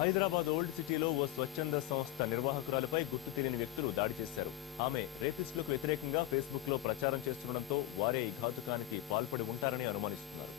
Hyderabad old సిటీలో ఓ స్వచ్ఛంద సంస్థ నిర్వాహకురాలపై గుర్తు తెలియని వ్యక్తులు దాడి చేశారు. ఆమె రేపిస్టులకు వ్యతిరేకంగా ఫేస్బుక్ లో ప్రచారం చేస్తుండటంతో వారే ఈ ఘాతుకానికి పాల్పడి ఉంటారని అనుమానిస్తున్నారు.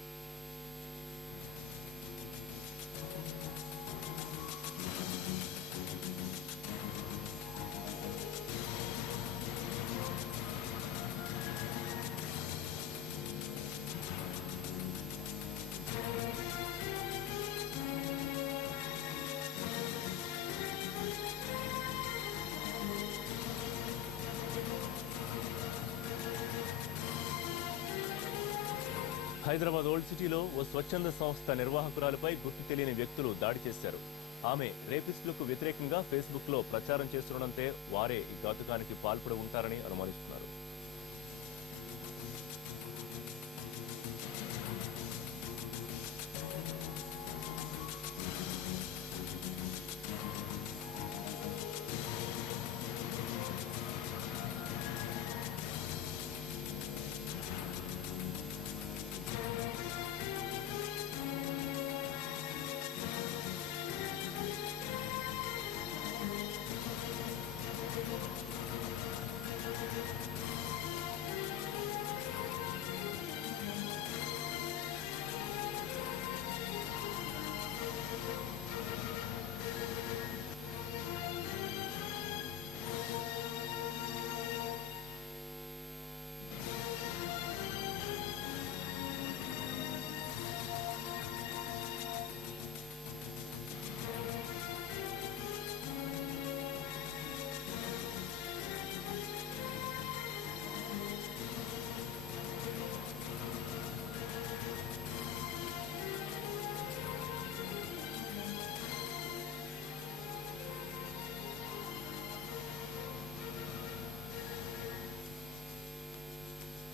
హైదరాబాద్ ఓల్డ్ సిటీలో ఓ స్వచ్ఛంద సంస్థ నిర్వాహకురాలపై గుర్తు తెలియని వ్యక్తులు దాడి చేశారు. ఆమె రేపిస్టులకు వ్యతిరేకంగా ఫేస్బుక్ లో ప్రచారం చేస్తుండటంతో వారే ఈ ఘాతుకానికి పాల్పడి ఉంటారని అనుమానిస్తున్నారు.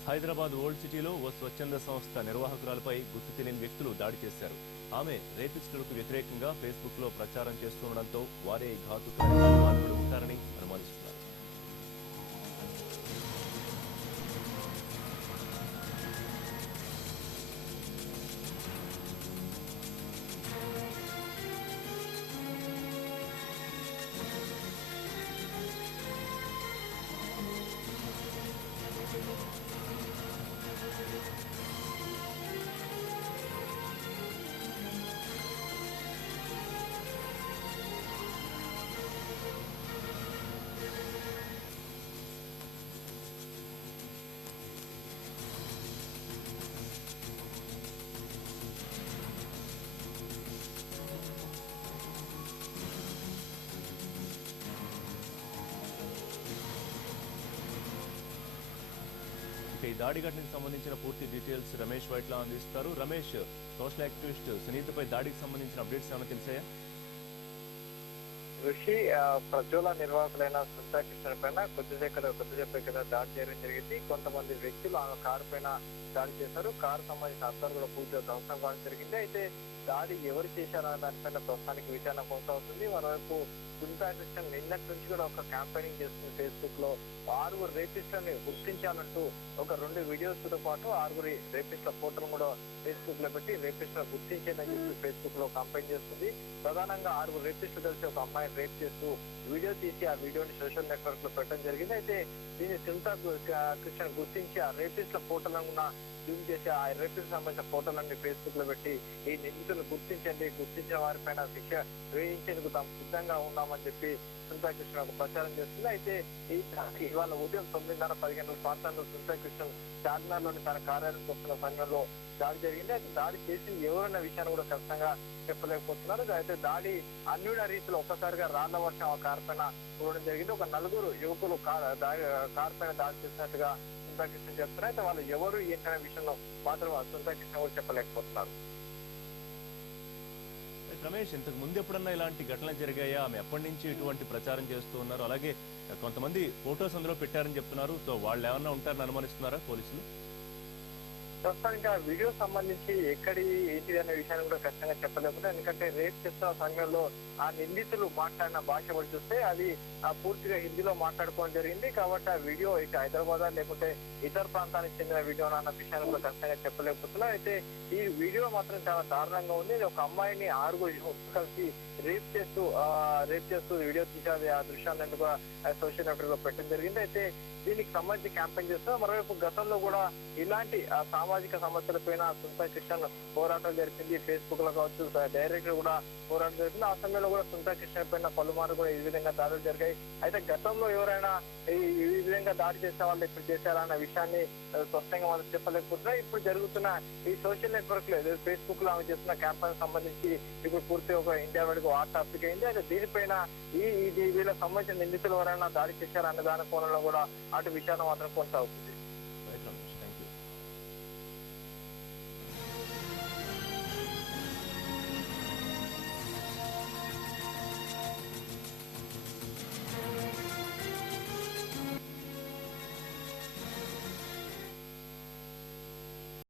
హైదరాబాద్ ఓల్డ్ సిటీలో ఓ స్వచ్ఛంద సంస్థ నిర్వాహకురాలపై గుర్తు తెలియని వ్యక్తులు దాడి చేశారు. ఆమె రేపిస్టులకు వ్యతిరేకంగా ఫేస్బుక్ లో ప్రచారం చేస్తుండటంతో వారే ఈ ఘాతుకానికి పాల్పడి ఉంటారని అనుమానిస్తున్నారు. ఈ దాడి ఘటనకు సంబంధించిన పూర్తి డీటెయిల్స్ రమేష్ వైట్లా అందిస్తారు. రమేష్, సోషల్ యాక్టివిస్ట్ సునీతపై దాడికి సంబంధించిన అప్డేట్స్ ఏమైనా తెలిసాయా? ఋషి ప్రజ్వల నిర్వాహకులైన సునీతా కృష్ణ పైన కొద్దిసేపు ఇక్కడ దాడి చేయడం జరిగింది. కొంతమంది వ్యక్తులు ఆమె కారు పైన దాడి చేశారు. కారు సంబంధించిన అర్థాలు కూడా పూర్తిగా ధ్వంసం కావడం జరిగింది. అయితే దాడి ఎవరు చేశారన్న దానిపైన ప్రస్తుతానికి విచారణ కొనసాగుతుంది. మరోవైపు సునీతా కృష్ణ నిన్నటి నుంచి కూడా ఒక క్యాంపెయినింగ్ చేస్తుంది. ఫేస్బుక్ లో 6 రేపిస్టులని గుర్తించాలంటూ ఒక 2 వీడియోస్ తో పాటు 6 రేపిస్టుల ఫోటోలు కూడా ఫేస్బుక్ లో పెట్టి రేపిస్టులను గుర్తించేదని చెప్పి ఫేస్బుక్ లో కంపెయిన్ చేస్తుంది. ప్రధానంగా 6 రేపిస్టులు కలిసి ఒక అమ్మాయిని రేప్ చేస్తూ వీడియో తీసి ఆ వీడియోని సోషల్ నెట్వర్క్ లో పెట్టడం జరిగింది. అయితే దీన్ని సునీతా కృష్ణ గుర్తించి ఆ రేపిస్టుల ఫోటోలను ఉన్న జూమ్ చేసి ఆ రేపిస్ట్ సంబంధించిన ఫోటోలన్నీ ఫేస్బుక్ లో పెట్టి ఈ నిందితులను గుర్తించిన వారిపైన శిక్ష వేయించేందుకు తాము సిద్ధంగా ఉన్నామని చెప్పి సునీతా కృష్ణ ఒక ప్రచారం చేస్తుంది. అయితే ఇవాళ ఉదయం 9:30-10 గంటల ప్రాంతంలో సునీతా కృష్ణ చార్మినార్ లోని తన కార్యాలయానికి వస్తున్న సమయంలో దాడి జరిగింది. అయితే దాడి చేసింది ఎవరన్న విషయాన్ని కూడా ఖచ్చితంగా చెప్పలేకపోతున్నారు. అయితే దాడి అన్యుడ రీతిలో ఒక్కసారిగా రాళ్ల వర్షం ఆ కారు పైన చూడడం జరిగింది. ఒక 4 యువకులు కారు పైన దాడి చేసినట్టుగా సునీతా కృష్ణ చెప్తున్నారు. అయితే వాళ్ళు ఎవరు ఏంటనే విషయంలో మాత్రం సునీతా కృష్ణ కూడా చెప్పలేకపోతున్నారు. రమేష్, ఇంతకు ముందు ఎప్పుడన్నా ఇలాంటి ఘటనలు జరిగాయా? ఆమె ఎప్పటి నుంచి ఇటువంటి ప్రచారం చేస్తూ ఉన్నారు? అలాగే కొంతమంది ఫోటోస్ అందులో పెట్టారని చెప్తున్నారు. సో వాళ్ళు ఏమన్నా ఉంటారని అనుమానిస్తున్నారా పోలీసులు? ప్రస్తుతానికి ఆ వీడియో సంబంధించి ఎక్కడి ఏంటిది అనే విషయాన్ని కూడా ఖచ్చితంగా చెప్పలేకపోతే, ఎందుకంటే రేప్ చేస్తున్న సమయంలో ఆ నిందితులు మాట్లాడిన భాష కూడా చూస్తే అది పూర్తిగా హిందీలో మాట్లాడుకోవడం జరిగింది. కాబట్టి ఆ వీడియో ఇటు హైదరాబాద్ లేకుంటే ఇతర ప్రాంతానికి చెందిన వీడియో అన్న విషయాన్ని కూడా ఖచ్చితంగా చెప్పలేకపోతున్నా. అయితే ఈ వీడియో మాత్రం చాలా దారుణంగా ఉంది. ఒక అమ్మాయిని 6 యువకులు కలిసి రేప్ చేస్తూ వీడియో తీసేది ఆ దృశ్యాన్ని కూడా సోషల్ నెట్వర్క్ లో పెట్టడం జరిగింది. అయితే దీనికి సంబంధించి క్యాంపెయిన్ చేస్తున్నారు. మరోవైపు గతంలో కూడా ఇలాంటి సామాజిక సమస్యలపైన సునీతా కృష్ణన్ పోరాటం జరిపింది. ఫేస్బుక్ లో కావచ్చు, డైరెక్ట్ కూడా పోరాటం జరిగింది. ఆ సమయంలో కూడా సునీతా కృష్ణన్ పైన పలుమార్లు కూడా ఈ విధంగా దాడులు జరిగాయి. అయితే గతంలో ఎవరైనా ఈ విధంగా దాడి చేసే వాళ్ళు ఇప్పుడు చేశారా అన్న విషయాన్ని స్పష్టంగా మనం చెప్పలేకపోతున్నా. ఇప్పుడు జరుగుతున్న ఈ సోషల్ నెట్వర్క్ లో ఫేస్బుక్ లో ఆమె చేస్తున్న క్యాంపెయిన్ సంబంధించి ఇప్పుడు పూర్తిగా ఒక ఇండియా వైడ్గా వార్త టాపిక్ అయింది. అయితే దీనిపైన వీళ్ళకి సంబంధించిన నిందితులు ఎవరైనా దాడి చేశారా అన్న దాని కోణంలో కూడా అటు విచారణ మాత్రం కొనసాగుతుంది.